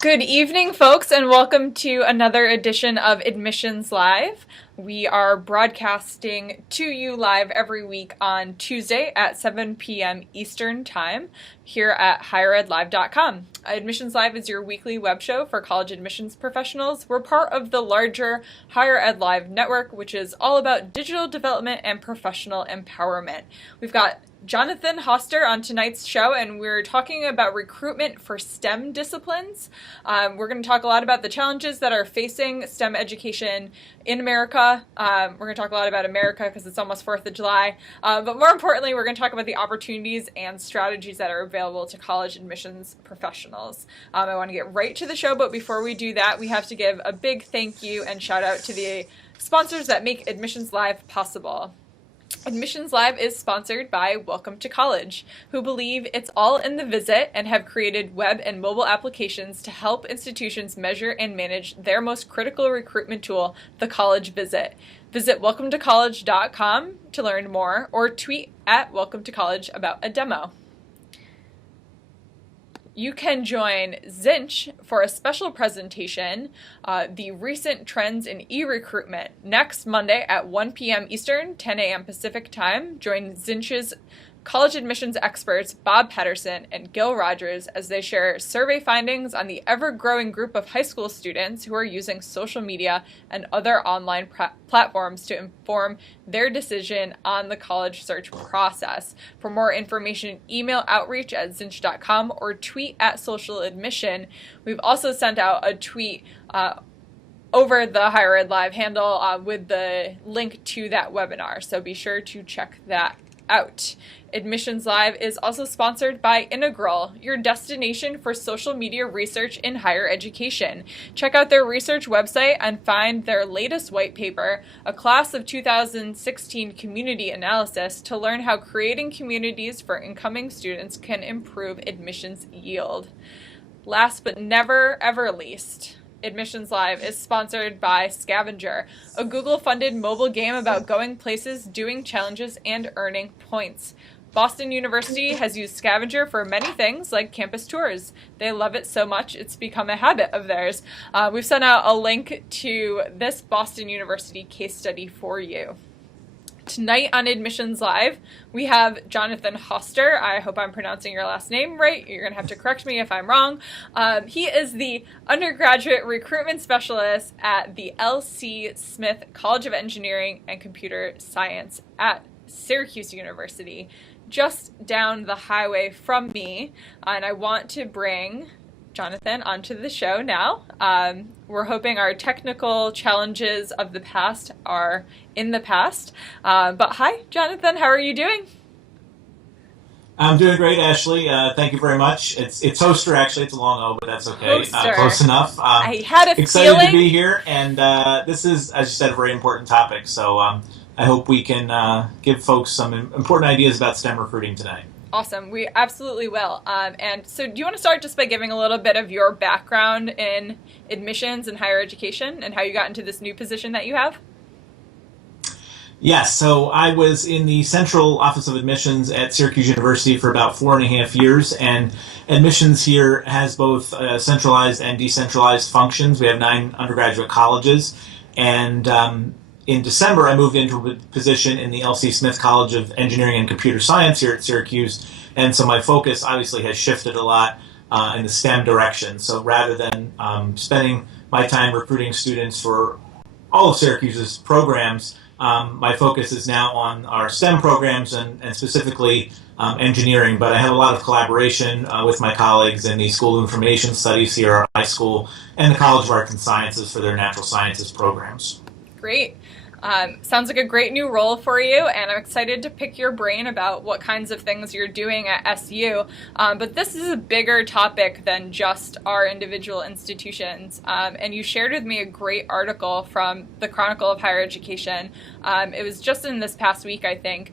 Good evening, folks, and welcome to another edition of Admissions Live. We are broadcasting to you live every week on Tuesday at 7 p.m. Eastern Time here at higheredlive.com. Admissions Live is your weekly web show for college admissions professionals. We're part of the larger Higher Ed Live network, which is all about digital development and professional empowerment. We've got Jonathan Hoster on tonight's show, and we're talking about recruitment for STEM disciplines. We're going to talk a lot about the challenges that are facing STEM education in America. We're going to talk a lot about America because it's almost 4th of July. But more importantly, we're going to talk about the opportunities and strategies that are available to college admissions professionals. I want to get right to the show, but before we do that, we have to give a big thank you and shout out to the sponsors that make Admissions Live possible. Admissions Live is sponsored by Welcome to College, who believe it's all in the visit and have created web and mobile applications to help institutions measure and manage their most critical recruitment tool, the college visit. Visit welcometocollege.com to learn more or tweet at Welcome to College about a demo. You can join Zinch for a special presentation, the recent trends in e-recruitment, next Monday at 1 p.m. Eastern, 10 a.m. Pacific time. Join Zinch's college admissions experts Bob Patterson and Gil Rogers as they share survey findings on the ever-growing group of high school students who are using social media and other online platforms to inform their decision on the college search process. For more information, email outreach at zinch.com or tweet at social admission. We've also sent out a tweet over the Higher Ed Live handle with the link to that webinar, so be sure to check that out. Admissions Live is also sponsored by Integral, your destination for social media research in higher education. Check out their research website and find their latest white paper, a class of 2016 community analysis, to learn how creating communities for incoming students can improve admissions yield. Last but never ever least, Admissions Live is sponsored by Scavenger, a Google-funded mobile game about going places, doing challenges, and earning points. Boston University has used Scavenger for many things, like campus tours. They love it so much, it's become a habit of theirs. We've sent out a link to this Boston University case study for you. Tonight on Admissions Live, we have Jonathan Hoster. I hope I'm pronouncing your last name right. You're going to have to correct me if I'm wrong. He is the Undergraduate Recruitment Specialist at the L.C. Smith College of Engineering and Computer Science at Syracuse University, just down the highway from me. And I want to bring Jonathan onto the show now. We're hoping our technical challenges of the past are in the past. But hi, Jonathan, how are you doing? I'm doing great, Ashley. Thank you very much. It's Hoster, actually. It's a long O, but that's okay. Close enough. I had a excited feeling to be here, and this is, as you said, a very important topic. So I hope we can give folks some important ideas about STEM recruiting today. Awesome. We absolutely will. And so do you want to start just by giving a little bit of your background in admissions and higher education and how you got into this new position that you have? Yes, so I was in the Central Office of Admissions at Syracuse University for about 4.5 years, and admissions here has both centralized and decentralized functions. We have 9 undergraduate colleges, and in December I moved into a position in the L.C. Smith College of Engineering and Computer Science here at Syracuse, and so my focus obviously has shifted a lot in the STEM direction. So rather than spending my time recruiting students for all of Syracuse's programs, my focus is now on our STEM programs and specifically engineering, but I have a lot of collaboration with my colleagues in the School of Information Studies here at my school and the College of Arts and Sciences for their natural sciences programs. Great. Sounds like a great new role for you, and I'm excited to pick your brain about what kinds of things you're doing at SU. But this is a bigger topic than just our individual institutions. And you shared with me a great article from the Chronicle of Higher Education. It was just in this past week, I think,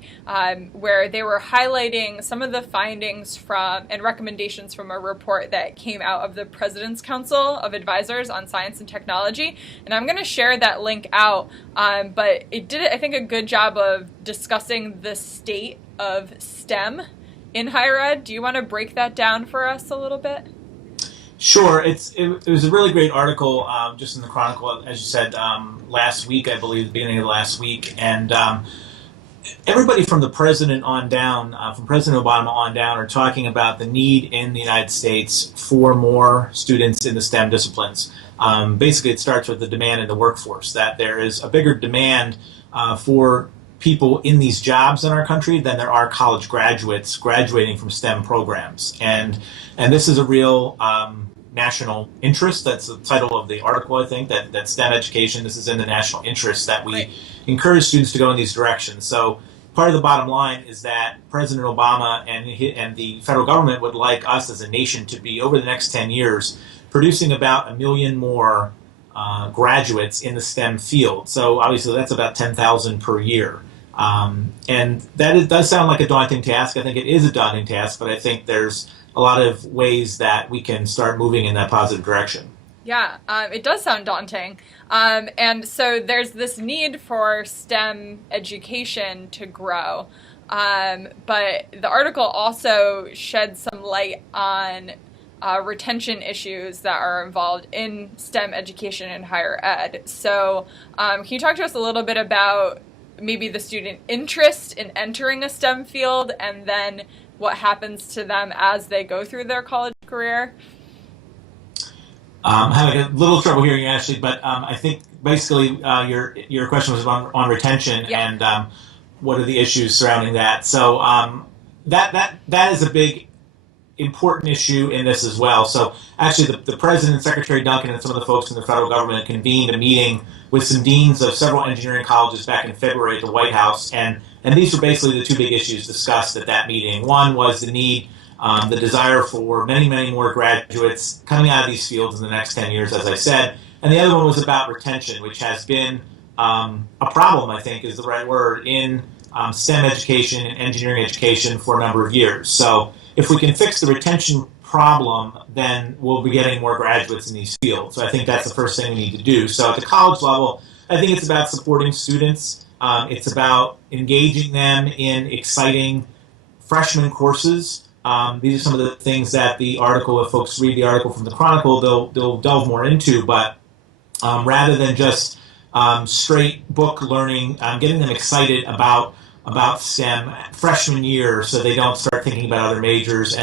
where they were highlighting some of the findings from and recommendations from a report that came out of the President's Council of Advisors on Science and Technology. And I'm going to share that link out. But it did, I think, a good job of discussing the state of STEM in higher ed. Do you want to break that down for us a little bit? Sure, it was a really great article just in the Chronicle, as you said, last week, I believe, the beginning of the last week, and everybody from the president on down, from President Obama on down, are talking about the need in the United States for more students in the STEM disciplines. Basically, it starts with the demand in the workforce, that there is a bigger demand for people in these jobs in our country than there are college graduates graduating from STEM programs. And this is a real national interest. That's the title of the article, I think, that STEM education, this is in the national interest, that we encourage students to go in these directions. So part of the bottom line is that President Obama and the federal government would like us as a nation to be, over the next 10 years, producing about 1 million more graduates in the STEM field. So obviously that's about 10,000 per year. And that does sound like a daunting task. I think it is a daunting task, but I think there's a lot of ways that we can start moving in that positive direction. Yeah, it does sound daunting. And so there's this need for STEM education to grow. But the article also sheds some light on retention issues that are involved in STEM education and higher ed. So can you talk to us a little bit about maybe the student interest in entering a STEM field, and then what happens to them as they go through their college career? I'm having a little trouble hearing you, Ashley, but I think basically your question was on retention. Yeah. And what are the issues surrounding that. So that is a big, important issue in this as well. So actually the President, Secretary Duncan, and some of the folks in the federal government convened a meeting with some deans of several engineering colleges back in February at the White House, and these were basically the two big issues discussed at that meeting. One was the need, the desire for many, many more graduates coming out of these fields in the next 10 years, as I said, and the other one was about retention, which has been a problem, I think is the right word, in STEM education and engineering education for a number of years. So if we can fix the retention problem, then we'll be getting more graduates in these fields. So I think that's the first thing we need to do. So at the college level, I think it's about supporting students. It's about engaging them in exciting freshman courses. These are some of the things that the article, if folks read the article from the Chronicle, they'll delve more into. But rather than just straight book learning, getting them excited about STEM freshman year, so they don't start thinking about other majors,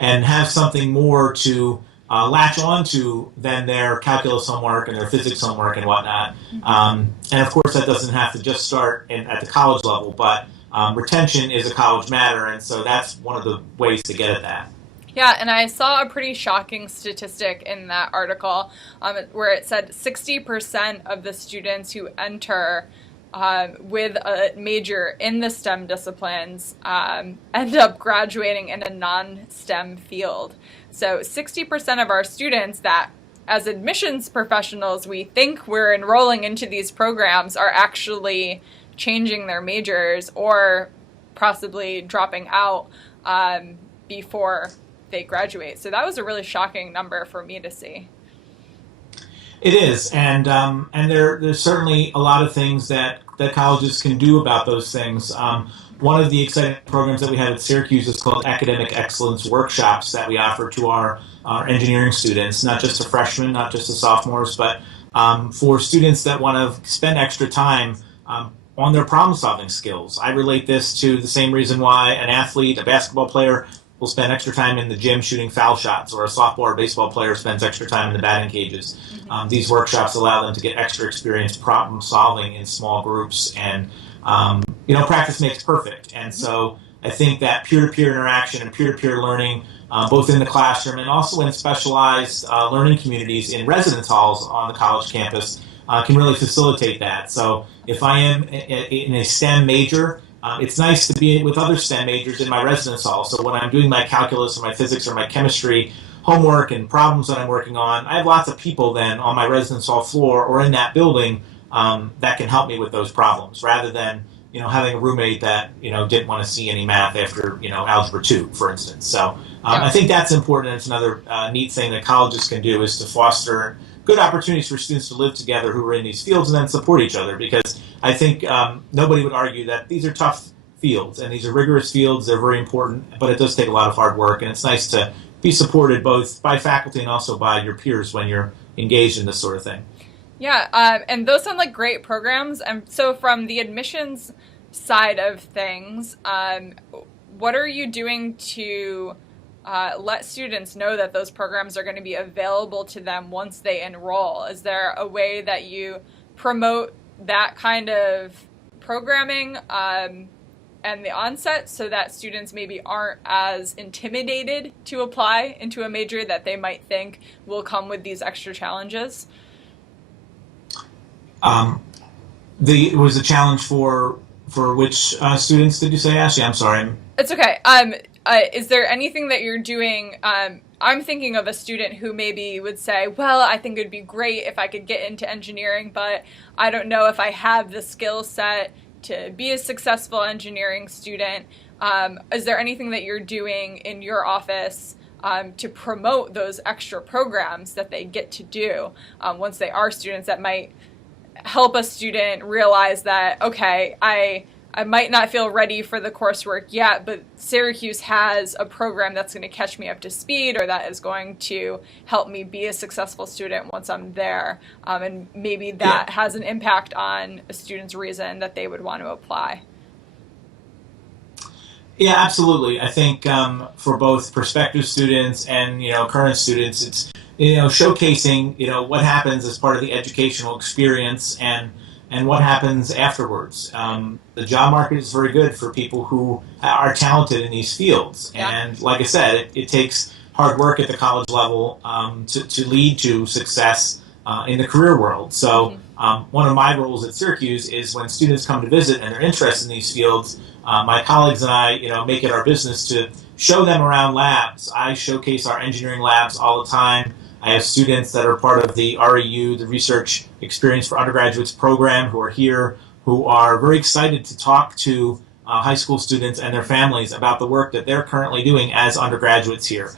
and have something more to latch on to than their calculus homework and their physics homework and whatnot. And of course, that doesn't have to just start at the college level, but retention is a college matter, and so that's one of the ways to get at that. Yeah, and I saw a pretty shocking statistic in that article where it said 60% of the students who enter with a major in the STEM disciplines end up graduating in a non-STEM field. So 60% of our students that, as admissions professionals, we think we're enrolling into these programs are actually changing their majors or possibly dropping out before they graduate. So that was a really shocking number for me to see. It is, and there's certainly a lot of things that colleges can do about those things. One of the exciting programs that we have at Syracuse is called Academic Excellence Workshops that we offer to our engineering students, not just the freshmen, not just the sophomores, but for students that want to spend extra time on their problem-solving skills. I relate this to the same reason why an athlete, a basketball player, will spend extra time in the gym shooting foul shots, or a softball or baseball player spends extra time in the batting cages. These workshops allow them to get extra experience problem solving in small groups, and practice makes perfect. And so I think that peer-to-peer interaction and peer-to-peer learning, both in the classroom and also in specialized learning communities in residence halls on the college campus, can really facilitate that. So if I am in a STEM major, it's nice to be with other STEM majors in my residence hall. So when I'm doing my calculus or my physics or my chemistry homework and problems that I'm working on, I have lots of people then on my residence hall floor or in that building that can help me with those problems, rather than having a roommate that didn't want to see any math after algebra 2, for instance. So I think that's important. It's another neat thing that colleges can do, is to foster good opportunities for students to live together who are in these fields and then support each other, because I think nobody would argue that these are tough fields, and these are rigorous fields. They're very important, but it does take a lot of hard work, and it's nice to be supported both by faculty and also by your peers when you're engaged in this sort of thing. Yeah, and those sound like great programs. And so from the admissions side of things, what are you doing to let students know that those programs are going to be available to them once they enroll? Is there a way that you promote that kind of programming and the onset so that students maybe aren't as intimidated to apply into a major that they might think will come with these extra challenges? It was a challenge for which students did you say, Ashley? I'm sorry. It's okay. Is there anything that you're doing? I'm thinking of a student who maybe would say, well, I think it'd be great if I could get into engineering, but I don't know if I have the skill set to be a successful engineering student. Is there anything that you're doing in your office to promote those extra programs that they get to do once they are students that might help a student realize that, okay, I might not feel ready for the coursework yet, but Syracuse has a program that's going to catch me up to speed, or that is going to help me be a successful student once I'm there. And maybe that has an impact on a student's reason that they would want to apply. Yeah, absolutely. I think for both prospective students and current students, it's showcasing what happens as part of the educational experience and what happens afterwards. The job market is very good for people who are talented in these fields. Yeah. And like I said, it takes hard work at the college level to lead to success in the career world. So one of my roles at Syracuse is when students come to visit and they're interested in these fields, my colleagues and I make it our business to show them around labs. I showcase our engineering labs all the time. I have students that are part of the REU, the Research Experience for Undergraduates program, who are here, who are very excited to talk to high school students and their families about the work that they're currently doing as undergraduates here.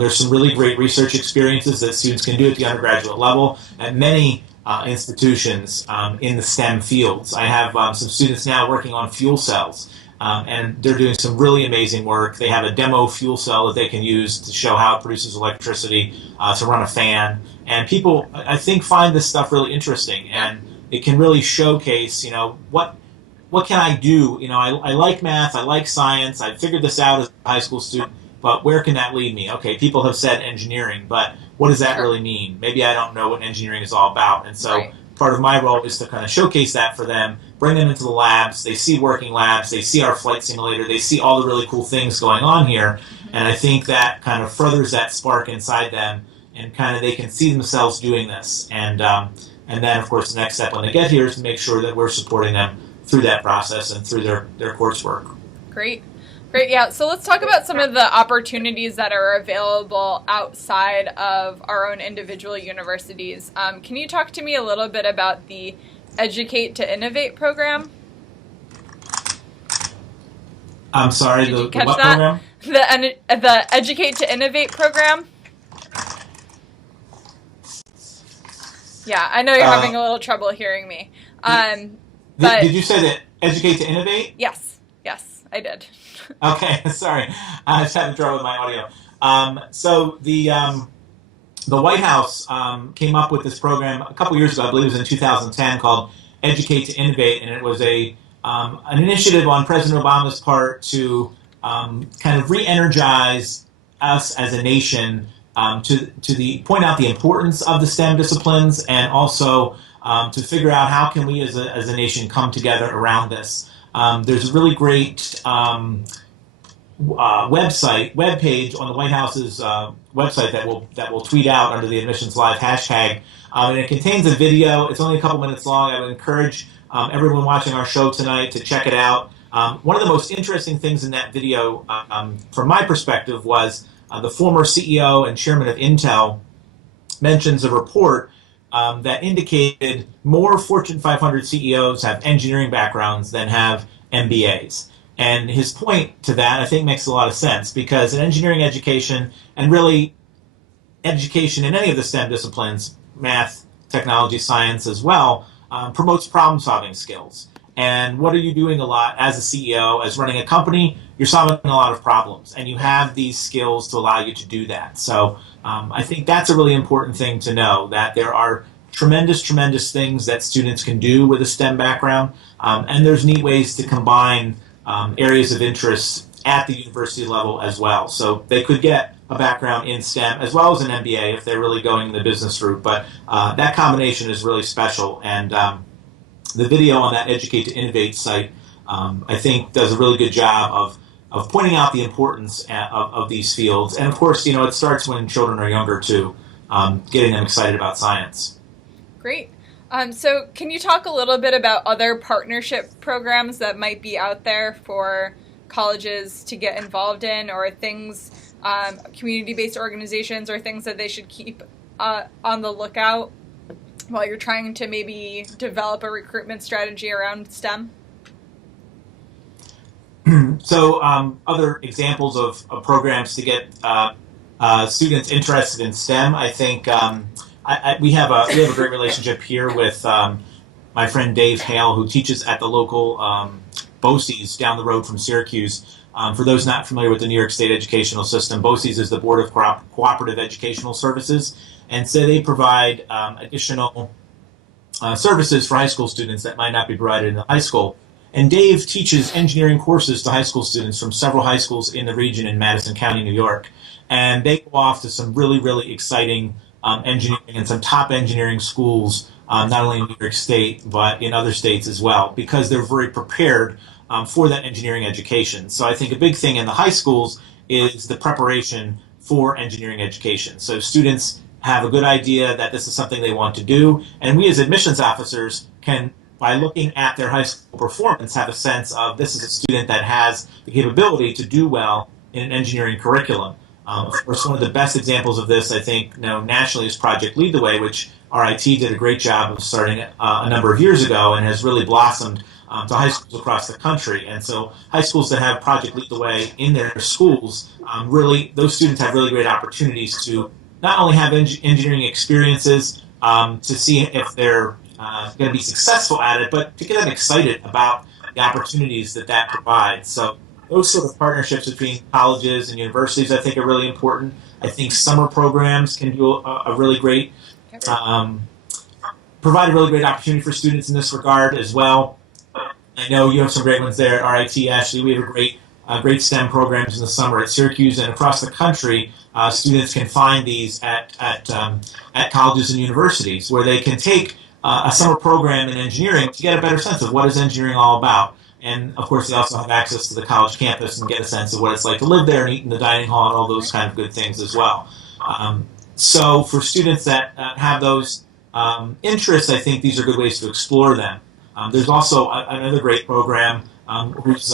There's some really great research experiences that students can do at the undergraduate level at many institutions in the STEM fields. I have some students now working on fuel cells. And they're doing some really amazing work. They have a demo fuel cell that they can use to show how it produces electricity to run a fan. And people, I think, find this stuff really interesting. And it can really showcase, what can I do? I like math, I like science, I figured this out as a high school student, but where can that lead me? Okay, people have said engineering, but what does that really mean? Maybe I don't know what engineering is all about. And so part of my role is to kind of showcase that for them, bring them into the labs. They see working labs, they see our flight simulator, they see all the really cool things going on here, and I think that kind of furthers that spark inside them, and kind of they can see themselves doing this. And then, of course, the next step when they get here is to make sure that we're supporting them through that process and through their coursework. Great. Yeah, so let's talk about some of the opportunities that are available outside of our own individual universities. Can you talk to me a little bit about the Educate to Innovate program? I'm sorry, Did the you catch what that? program? The Educate to Innovate program? Yeah, I know you're having a little trouble hearing me. But did you say that Educate to Innovate? Yes, I did. Okay, sorry. I just had trouble with my audio. So the White House came up with this program a couple years ago. I believe it was in 2010, called Educate to Innovate, and it was an initiative on President Obama's part to kind of re-energize us as a nation to point out the importance of the STEM disciplines, and also to figure out how can we as a nation come together around this. There's a really great web page on the White House's website that will tweet out under the Admissions Live hashtag, and it contains a video. It's only a couple minutes long. I would encourage everyone watching our show tonight to check it out. One of the most interesting things in that video, from my perspective, was the former CEO and chairman of Intel mentions a report that indicated more Fortune 500 CEOs have engineering backgrounds than have MBAs. And his point to that, I think, makes a lot of sense, because in engineering education, and really education in any of the STEM disciplines, math, technology, science as well, promotes problem-solving skills. And what are you doing a lot as a CEO, as running a company? You're solving a lot of problems, and you have these skills to allow you to do that. So I think that's a really important thing to know, that there are tremendous things that students can do with a STEM background, and there's neat ways to combine areas of interest at the university level as well. So they could get a background in STEM as well as an MBA if they're really going the business route. But that combination is really special. And the video on that Educate to Innovate site, I think, does a really good job of pointing out the importance of these fields. And of course, it starts when children are younger too, getting them excited about science. Great. So can you talk a little bit about other partnership programs that might be out there for colleges to get involved in, or things, community-based organizations, or things that they should keep on the lookout while you're trying to maybe develop a recruitment strategy around STEM? So other examples of programs to get students interested in STEM, I think we have a great relationship here with my friend Dave Hale, who teaches at the local BOCES down the road from Syracuse. For those not familiar with the New York State educational system, BOCES is the Board of Cooperative Educational Services, and so they provide additional services for high school students that might not be provided in the high school. And Dave teaches engineering courses to high school students from several high schools in the region in Madison County, New York. And they go off to some really exciting engineering and some top engineering schools, not only in New York State, but in other states as well, because they're very prepared for that engineering education. So I think a big thing in the high schools is the preparation for engineering education. So students have a good idea that this is something they want to do, and we as admissions officers can, by looking at their high school performance, have a sense of this is a student that has the capability to do well in an engineering curriculum. Of course, one of the best examples of this, I think, nationally is Project Lead the Way, which RIT did a great job of starting a number of years ago and has really blossomed to high schools across the country. And so high schools that have Project Lead the Way in their schools, those students have really great opportunities to not only have engineering experiences to see if they're going to be successful at it, but to get them excited about the opportunities that provides. So those sort of partnerships between colleges and universities, I think, are really important. I think summer programs can do a really great, provide a really great opportunity for students in this regard as well. I know you have some great ones there at RIT, Ashley. We have great STEM programs in the summer at Syracuse and across the country. Students can find these at colleges and universities, where they can take a summer program in engineering to get a better sense of what is engineering all about. And of course, they also have access to the college campus and get a sense of what it's like to live there and eat in the dining hall and all those kind of good things as well. So for students that have those interests, I think these are good ways to explore them. There's also another great program whose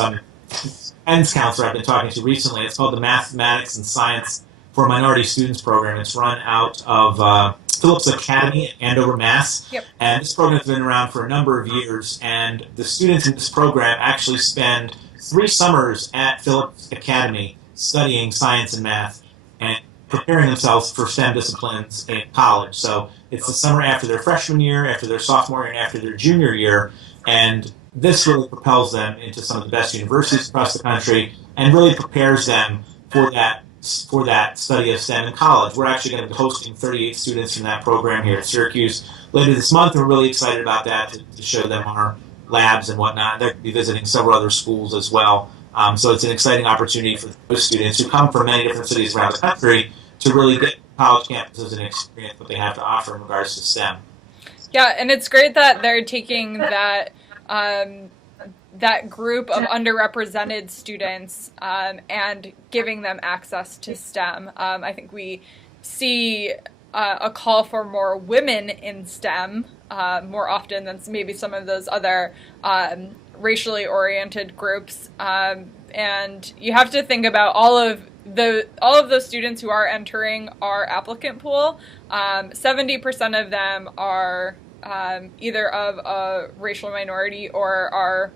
guidance counselor I've been talking to recently. It's called the Mathematics and Science for Minority Students program. It's run out of Phillips Academy in Andover, Mass. Yep. And this program has been around for a number of years, and the students in this program actually spend 3 summers at Phillips Academy studying science and math and preparing themselves for STEM disciplines in college. So it's the summer after their freshman year, after their sophomore year, and after their junior year, and this really propels them into some of the best universities across the country and really prepares them for that study of STEM in college. We're actually going to be hosting 38 students from that program here at Syracuse later this month. We're really excited about that to show them our labs and whatnot. They're going to be visiting several other schools as well. So it's an exciting opportunity for those students who come from many different cities around the country to really get college campuses and experience what they have to offer in regards to STEM. Yeah, and it's great that they're taking that that group of underrepresented students and giving them access to STEM. I think we see a call for more women in STEM more often than maybe some of those other racially oriented groups. And you have to think about all of those students who are entering our applicant pool. 70% of them are either of a racial minority or are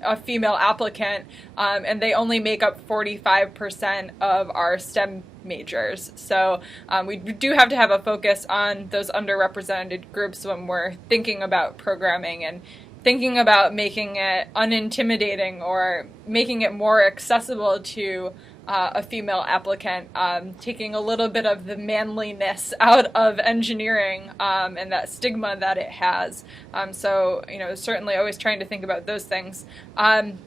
a female applicant, and they only make up 45% of our STEM majors. So we do have to have a focus on those underrepresented groups when we're thinking about programming and thinking about making it unintimidating or making it more accessible to a female applicant, taking a little bit of the manliness out of engineering and that stigma that it has. So, certainly always trying to think about those things. And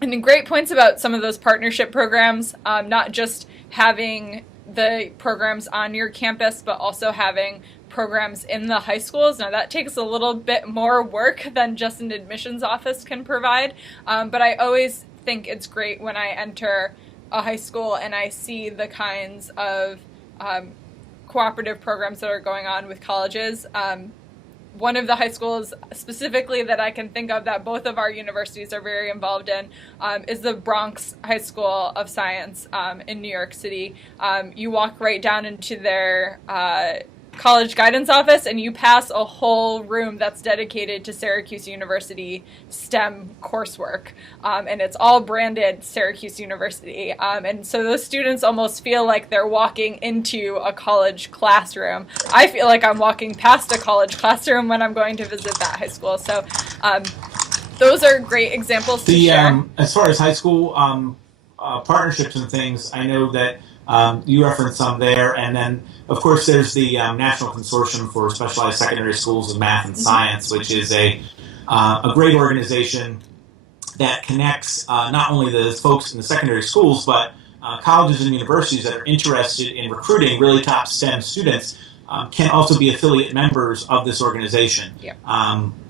then great points about some of those partnership programs, not just having the programs on your campus, but also having programs in the high schools. Now that takes a little bit more work than just an admissions office can provide, but I always think it's great when I enter a high school and I see the kinds of cooperative programs that are going on with colleges. One of the high schools specifically that I can think of that both of our universities are very involved in is the Bronx High School of Science in New York City. You walk right down into their college guidance office and you pass a whole room that's dedicated to Syracuse University STEM coursework, and it's all branded Syracuse University, and so those students almost feel like they're walking into a college classroom. I feel like I'm walking past a college classroom when I'm going to visit that high school. So those are great examples to share. As far as high school partnerships and things, I know that you referenced some there, and then of course there's the National Consortium for Specialized Secondary Schools of Math and Science, which is a great organization that connects not only the folks in the secondary schools, but colleges and universities that are interested in recruiting really top STEM students can also be affiliate members of this organization. Yeah.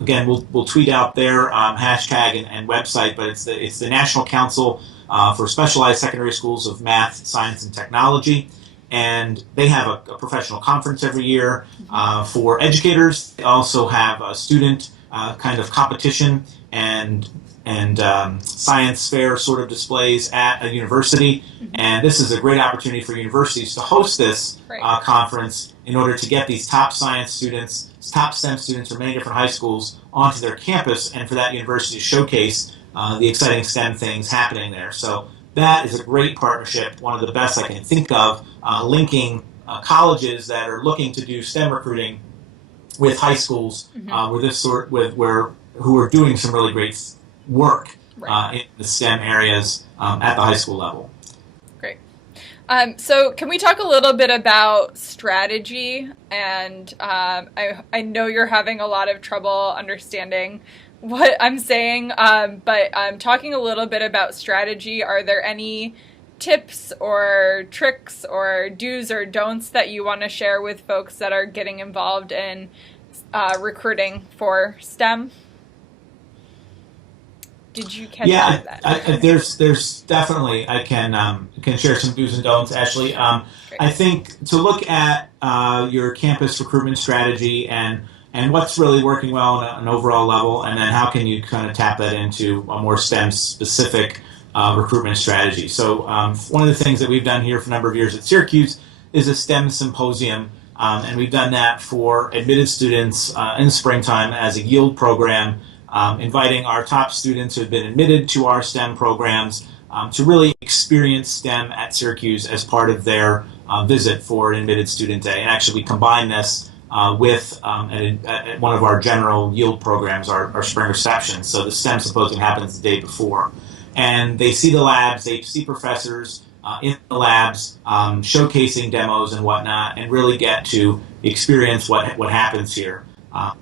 Again, we'll tweet out their hashtag and website, but it's the National Council for Specialized Secondary Schools of Math, Science, and Technology. And they have a professional conference every year for educators. They also have a student kind of competition and science fair sort of displays at a university. And this is a great opportunity for universities to host this conference in order to get these top science students, top STEM students from many different high schools onto their campus, and for that university to showcase the exciting STEM things happening there. So that is a great partnership, one of the best I can think of, linking colleges that are looking to do STEM recruiting with high schools who are doing some really great work in the STEM areas at the high school level. Great. So can we talk a little bit about strategy? And I know you're having a lot of trouble understanding what I'm saying, but I'm talking a little bit about strategy. Are there any tips or tricks or do's or don'ts that you want to share with folks that are getting involved in recruiting for STEM? Did you catch that? There's definitely, I can share some do's and don'ts, Ashley. I think to look at your campus recruitment strategy and what's really working well on an overall level, and then how can you kind of tap that into a more STEM-specific recruitment strategy. So one of the things that we've done here for a number of years at Syracuse is a STEM symposium, and we've done that for admitted students in the springtime as a yield program, inviting our top students who have been admitted to our STEM programs to really experience STEM at Syracuse as part of their visit for an admitted student day. And actually we combine this with one of our general yield programs, our spring reception. So the STEM symposium happens the day before. And they see the labs, they see professors in the labs showcasing demos and whatnot, and really get to experience what happens here.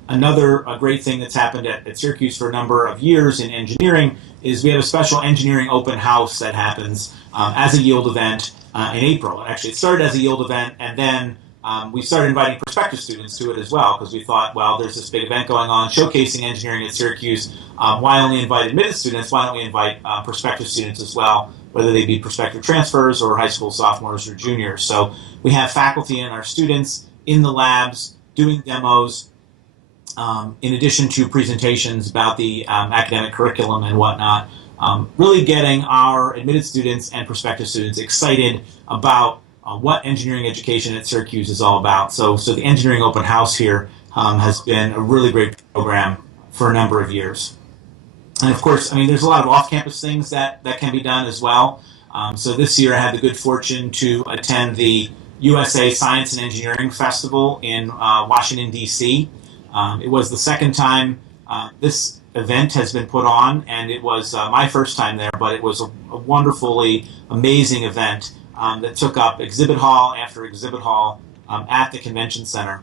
Another great thing that's happened at Syracuse for a number of years in engineering is we have a special engineering open house that happens as a yield event in April. Actually, it started as a yield event, and then we started inviting prospective students to it as well, because we thought, well, there's this big event going on showcasing engineering at Syracuse. Why only invite admitted students? Why don't we invite prospective students as well, whether they be prospective transfers or high school sophomores or juniors? So we have faculty and our students in the labs doing demos, in addition to presentations about the academic curriculum and whatnot, really getting our admitted students and prospective students excited about what engineering education at Syracuse is all about. So the Engineering Open House here has been a really great program for a number of years. And of course, I mean, there's a lot of off-campus things that can be done as well. So this year I had the good fortune to attend the USA Science and Engineering Festival in Washington, D.C. It was the second time this event has been put on, and it was my first time there, but it was a wonderfully amazing event that took up exhibit hall after exhibit hall at the convention center.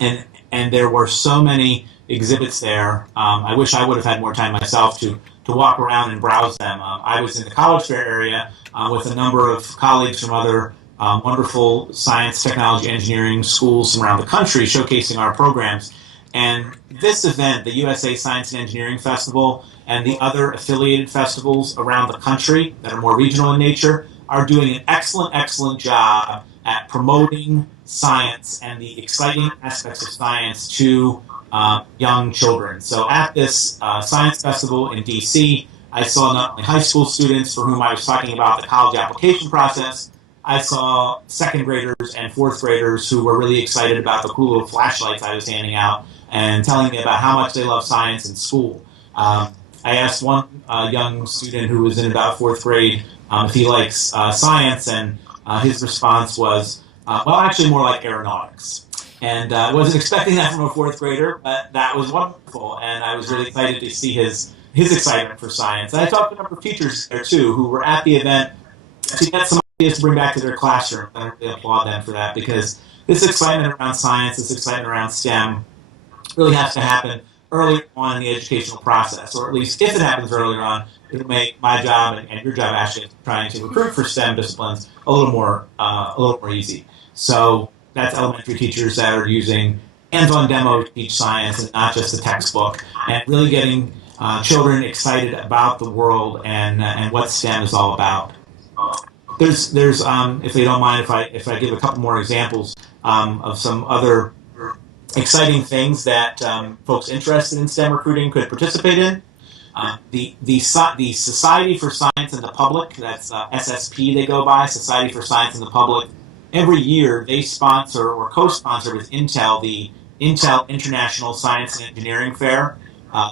And there were so many exhibits there. I wish I would have had more time myself to walk around and browse them. I was in the College Fair area with a number of colleagues from other wonderful science, technology, engineering schools around the country showcasing our programs. And this event, the USA Science and Engineering Festival, and the other affiliated festivals around the country that are more regional in nature, are doing an excellent job at promoting science and the exciting aspects of science to young children. So at this science festival in DC, I saw not only high school students for whom I was talking about the college application process, I saw second graders and fourth graders who were really excited about the cool little flashlights I was handing out and telling me about how much they love science in school. I asked one young student who was in about fourth grade if he likes science, and his response was, well, actually more like aeronautics. And I wasn't expecting that from a fourth grader, but that was wonderful, and I was really excited to see his excitement for science. And I talked to a number of teachers there, too, who were at the event to get some ideas to bring back to their classroom. I really applaud them for that, because this excitement around science, this excitement around STEM, really has to happen early on in the educational process, or at least if it happens earlier on, it'll make my job and your job actually trying to recruit for STEM disciplines a little more easy. So that's elementary teachers that are using hands-on demo to teach science and not just the textbook, and really getting children excited about the world and what STEM is all about. There's if they don't mind, if I give a couple more examples of some other exciting things that folks interested in STEM recruiting could participate in. The Society for Science and the Public, that's SSP they go by, Society for Science and the Public. Every year they sponsor or co-sponsor with Intel the Intel International Science and Engineering Fair.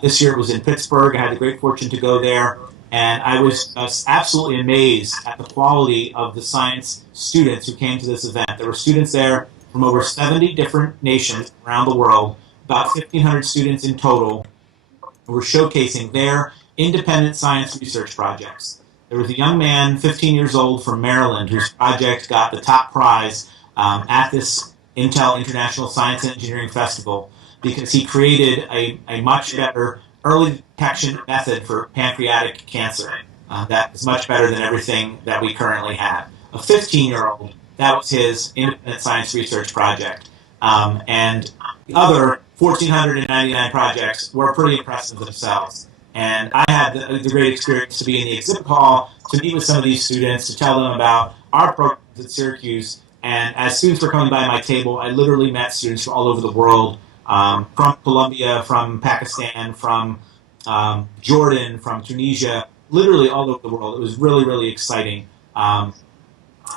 This year it was in Pittsburgh. I had the great fortune to go there, and I was absolutely amazed at the quality of the science students who came to this event. There were students there from over 70 different nations around the world, about 1,500 students in total, who were showcasing their independent science research projects. There was a young man, 15 years old, from Maryland, whose project got the top prize at this Intel International Science and Engineering Festival because he created a much better early detection method for pancreatic cancer that is much better than everything that we currently have. A 15-year-old, that was his independent science research project. And the other 1,499 projects were pretty impressive themselves. And I had the great experience to be in the exhibit hall, to meet with some of these students, to tell them about our programs at Syracuse. And as students were coming by my table, I literally met students from all over the world, from Colombia, from Pakistan, from Jordan, from Tunisia, literally all over the world. It was really, really exciting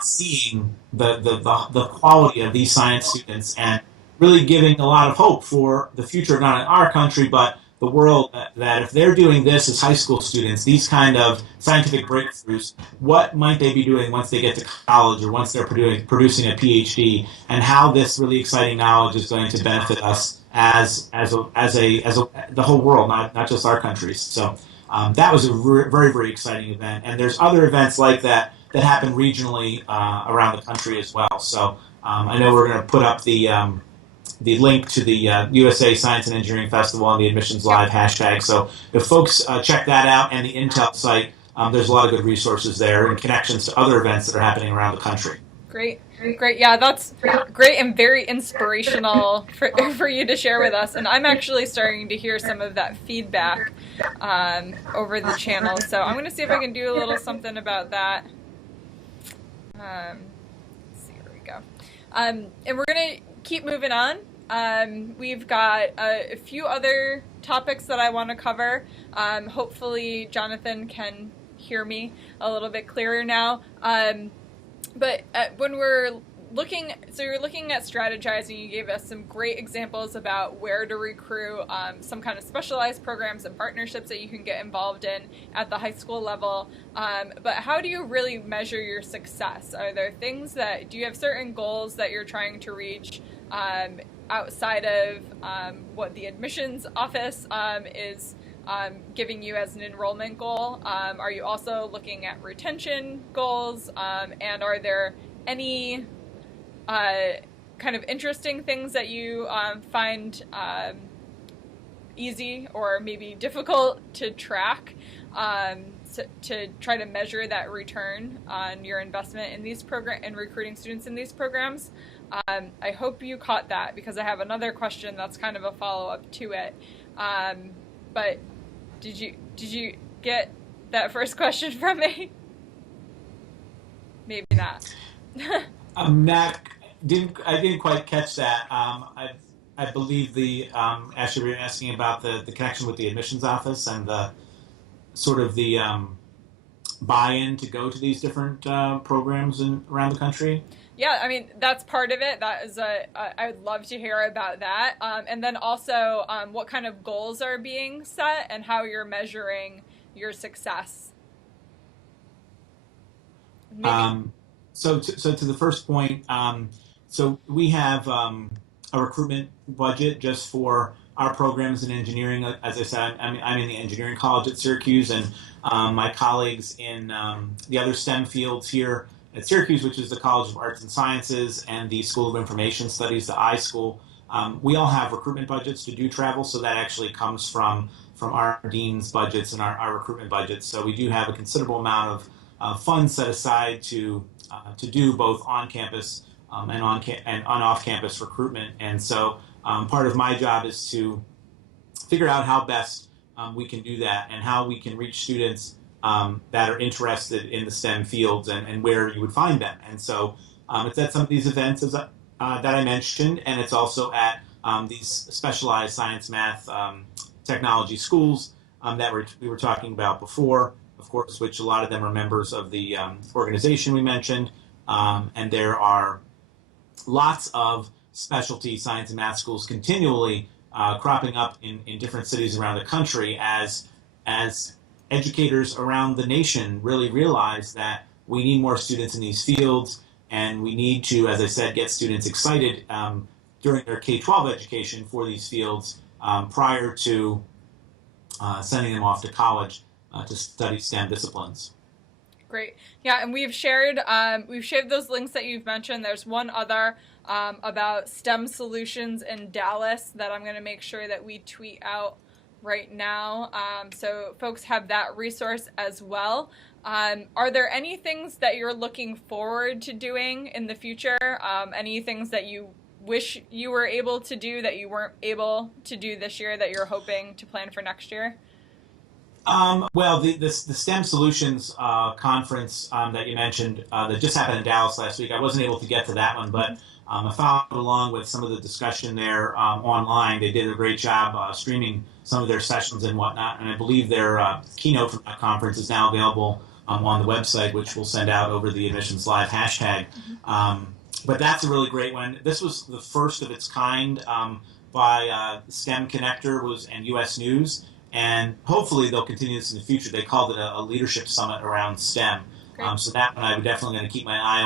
seeing the quality of these science students and really giving a lot of hope for the future, not in our country, but the world, that if they're doing this as high school students, these kind of scientific breakthroughs, what might they be doing once they get to college or once they're producing a PhD, and how this really exciting knowledge is going to benefit us as the whole world, not just our countries. So that was a very, very exciting event. And there's other events like that happen regionally around the country as well. So I know we're going to put up the link to the USA Science and Engineering Festival on the Admissions Live hashtag. So if folks check that out, and the Intel site, there's a lot of good resources there and connections to other events that are happening around the country. Great. Yeah, that's great and very inspirational for you to share with us. And I'm actually starting to hear some of that feedback over the channel. So I'm going to see if I can do a little something about that. Let's see, here we go. And we're going to keep moving on. We've got a few other topics that I want to cover. Hopefully Jonathan can hear me a little bit clearer now. But when you're looking at strategizing, you gave us some great examples about where to recruit, some kind of specialized programs and partnerships that you can get involved in at the high school level. But how do you really measure your success? Are there things do you have certain goals that you're trying to reach outside of what the admissions office is giving you as an enrollment goal? Are you also looking at retention goals? And are there any kind of interesting things that you find easy or maybe difficult to track to try to measure that return on your investment in these and recruiting students in these programs? I hope you caught that, because I have another question that's kind of a follow-up to it. But did you get that first question from me? Maybe not. Matt, I didn't quite catch that. I believe actually we were asking about the connection with the admissions office and the sort of the buy-in to go to these different programs around the country. Yeah, I mean, that's part of it. That is I would love to hear about that. And then also what kind of goals are being set and how you're measuring your success. So to the first point, so we have a recruitment budget just for our programs in engineering. As I said, I'm in the engineering college at Syracuse, and my colleagues in the other STEM fields here at Syracuse, which is the College of Arts and Sciences, and the School of Information Studies, the iSchool, we all have recruitment budgets to do travel, so that actually comes from our dean's budgets and our recruitment budgets. So we do have a considerable amount of funds set aside to do both on-campus and off-campus recruitment. And so part of my job is to figure out how best we can do that and how we can reach students that are interested in the STEM fields and where you would find them. And so it's at some of these events that I mentioned, and it's also at these specialized science, math, technology schools that we were talking about before, of course, which a lot of them are members of the organization we mentioned. And there are lots of specialty science and math schools continually cropping up in different cities around the country as educators around the nation really realize that we need more students in these fields, and we need to, as I said, get students excited during their K-12 education for these fields prior to sending them off to college to study STEM disciplines. Great. Yeah, and we've shared those links that you've mentioned. There's one other about STEM solutions in Dallas that I'm going to make sure that we tweet out right now, so folks have that resource as well. Are there any things that you're looking forward to doing in the future? Any things that you wish you were able to do that you weren't able to do this year that you're hoping to plan for next year? Well, the STEM Solutions conference that you mentioned that just happened in Dallas last week, I wasn't able to get to that one, but I followed along with some of the discussion there online. They did a great job streaming some of their sessions and whatnot, and I believe their keynote from that conference is now available on the website, which we'll send out over the Admissions Live hashtag. But that's a really great one. This was the first of its kind by STEM Connector and U.S. News, and hopefully they'll continue this in the future. They called it a leadership summit around STEM. So that one I would definitely going to keep my eye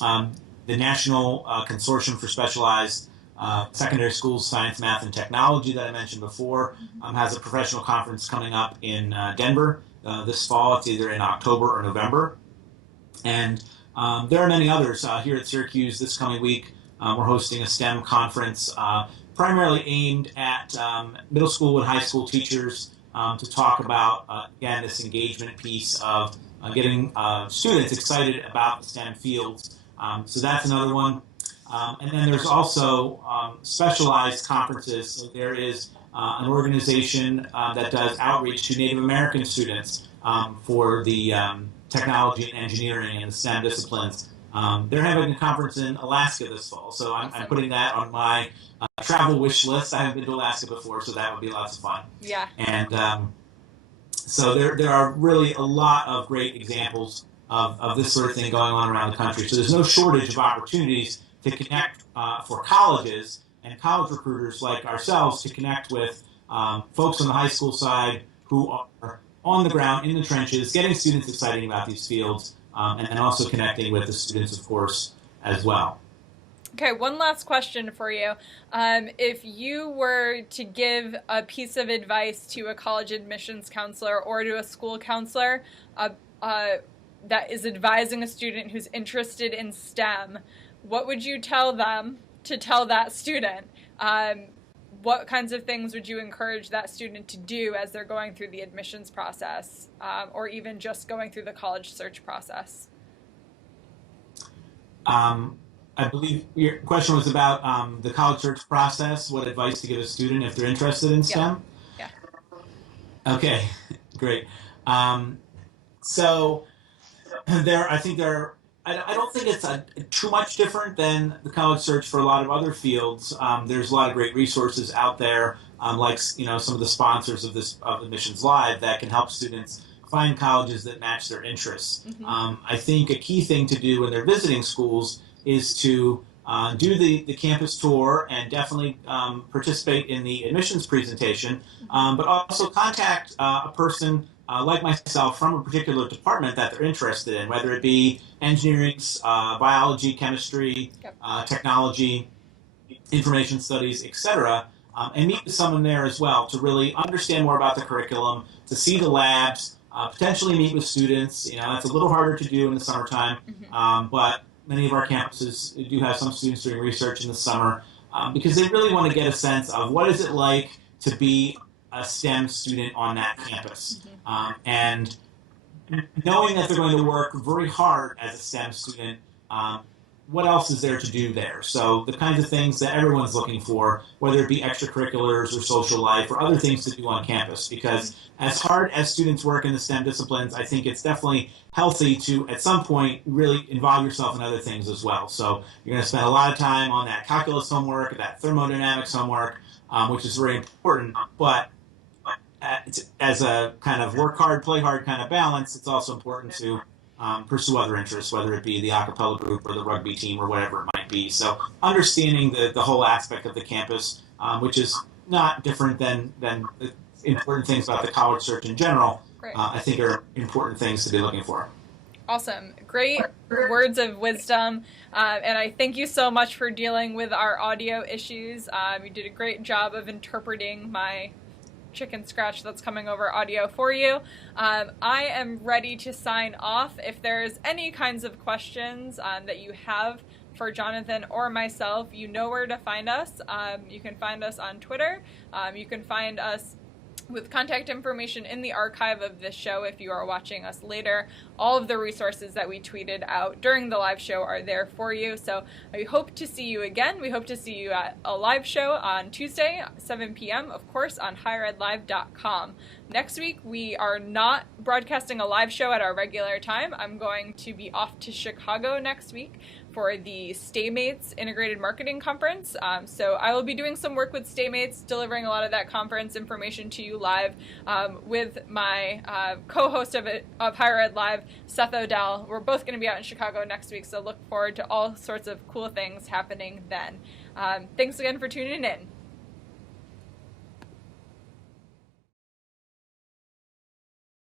on. The National Consortium for Specialized Secondary Schools, Science, Math, and Technology that I mentioned before has a professional conference coming up in Denver this fall. It's either in October or November. And there are many others here at Syracuse this coming week. We're hosting a STEM conference primarily aimed at middle school and high school teachers to talk about, again, this engagement piece of getting students excited about the STEM fields. So that's another one. And then there's also specialized conferences. So there is an organization that does outreach to Native American students for the technology and engineering and the STEM disciplines. They're having a conference in Alaska this fall, so I'm putting that on my travel wish list. I haven't been to Alaska before, so that would be lots of fun. Yeah. And so there are really a lot of great examples of this sort of thing going on around the country. So there's no shortage of opportunities to connect for colleges and college recruiters like ourselves to connect with folks on the high school side who are on the ground, in the trenches, getting students excited about these fields, and also connecting with the students, of course, as well. Okay, one last question for you. If you were to give a piece of advice to a college admissions counselor or to a school counselor that is advising a student who's interested in STEM, what would you tell them to tell that student? What kinds of things would you encourage that student to do as they're going through the admissions process, or even just going through the college search process? I believe your question was about the college search process, what advice to give a student if they're interested in STEM? Yeah. Okay, great. So I don't think it's too much different than the college search for a lot of other fields. There's a lot of great resources out there, like some of the sponsors of Admissions Live that can help students find colleges that match their interests. Mm-hmm. I think a key thing to do when they're visiting schools is to do the campus tour and definitely participate in the admissions presentation, but also contact a person like myself from a particular department that they're interested in, whether it be engineering, biology, chemistry, Yep. Technology, information studies, etc., and meet with someone there as well to really understand more about the curriculum, to see the labs, potentially meet with students. That's a little harder to do in the summertime, Mm-hmm. but many of our campuses do have some students doing research in the summer because they really want to get a sense of what is it like to be a STEM student on that campus. Mm-hmm. And knowing that they're going to work very hard as a STEM student, what else is there to do there? So the kinds of things that everyone's looking for, whether it be extracurriculars or social life or other things to do on campus, because as hard as students work in the STEM disciplines, I think it's definitely healthy to, at some point, really involve yourself in other things as well. So you're going to spend a lot of time on that calculus homework, that thermodynamics homework, which is very important, but as a kind of work hard, play hard kind of balance, it's also important to pursue other interests, whether it be the a cappella group or the rugby team or whatever it might be. So understanding the whole aspect of the campus, which is not different than the important things about the college search in general, Great. I think are important things to be looking for. Awesome. Great words of wisdom. And I thank you so much for dealing with our audio issues. You did a great job of interpreting my chicken scratch that's coming over audio for you. I am ready to sign off. If there's any kinds of questions that you have for Jonathan or myself, you know where to find us. You can find us on Twitter. You can find us with contact information in the archive of this show if you are watching us later. All of the resources that we tweeted out during the live show are there for you. So we hope to see you again. We hope to see you at a live show on Tuesday, 7 p.m., of course, on higheredlive.com. Next week, we are not broadcasting a live show at our regular time. I'm going to be off to Chicago next week for the StayMates Integrated Marketing Conference. So I will be doing some work with StayMates, delivering a lot of that conference information to you live with my co-host of Higher Ed Live, Seth Odell. We're both going to be out in Chicago next week, so look forward to all sorts of cool things happening then. Thanks again for tuning in.